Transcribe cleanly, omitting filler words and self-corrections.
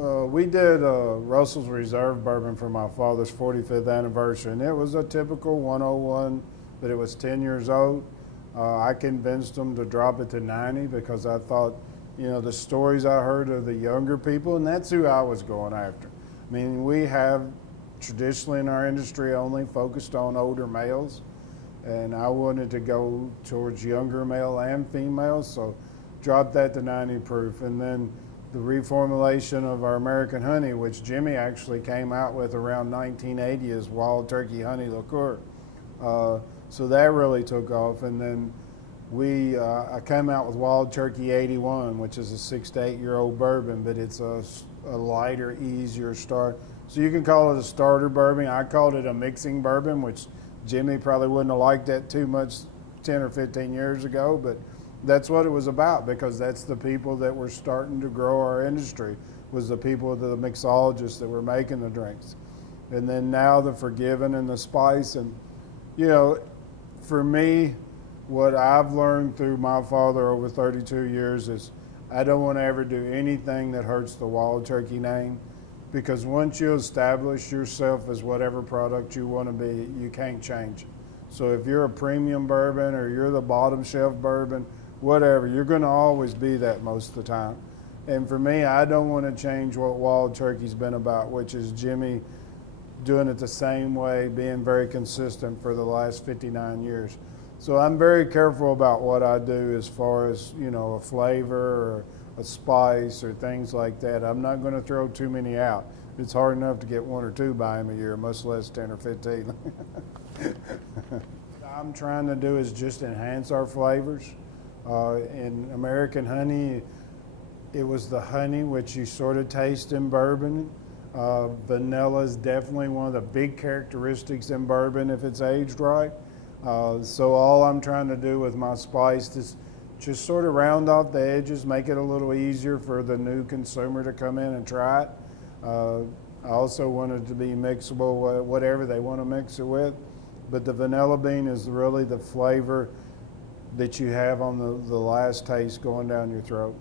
We did Russell's Reserve bourbon for my father's 45th anniversary, and it was a typical 101, but it was 10 years old. I convinced them to drop it to 90 because I thought, the stories I heard of the younger people, and that's who I was going after. I mean, we have traditionally in our industry only focused on older males, and I wanted to go towards younger male and female, so drop that to 90 proof. And then the reformulation of our American honey, which Jimmy actually came out with around 1980 as wild turkey honey liqueur. So that really took off. And then I came out with Wild Turkey 81, which is a 6 to 8 year old bourbon, but it's a lighter, easier start. So you can call it a starter bourbon. I called it a mixing bourbon, which Jimmy probably wouldn't have liked that too much 10 or 15 years ago, but that's what it was about, because that's the people that were starting to grow our industry, was the people, the mixologists that were making the drinks. And then now the forgiven and the spice. And, for me, what I've learned through my father over 32 years is I don't want to ever do anything that hurts the Wild Turkey name, because once you establish yourself as whatever product you want to be, you can't change it. So if you're a premium bourbon or you're the bottom shelf bourbon, whatever, you're going to always be that most of the time. And for me, I don't want to change what Wild Turkey's been about, which is Jimmy doing it the same way, being very consistent for the last 59 years. So I'm very careful about what I do as far as, a flavor or a spice or things like that. I'm not going to throw too many out. It's hard enough to get 1 or 2 by him a year, much less 10 or 15. What I'm trying to do is just enhance our flavors. In American honey, it was the honey, which you sort of taste in bourbon. Vanilla is definitely one of the big characteristics in bourbon if it's aged right. So all I'm trying to do with my spice is just sort of round off the edges, make it a little easier for the new consumer to come in and try it. I also want it to be mixable, whatever they want to mix it with. But the vanilla bean is really the flavor that you have on the last taste going down your throat.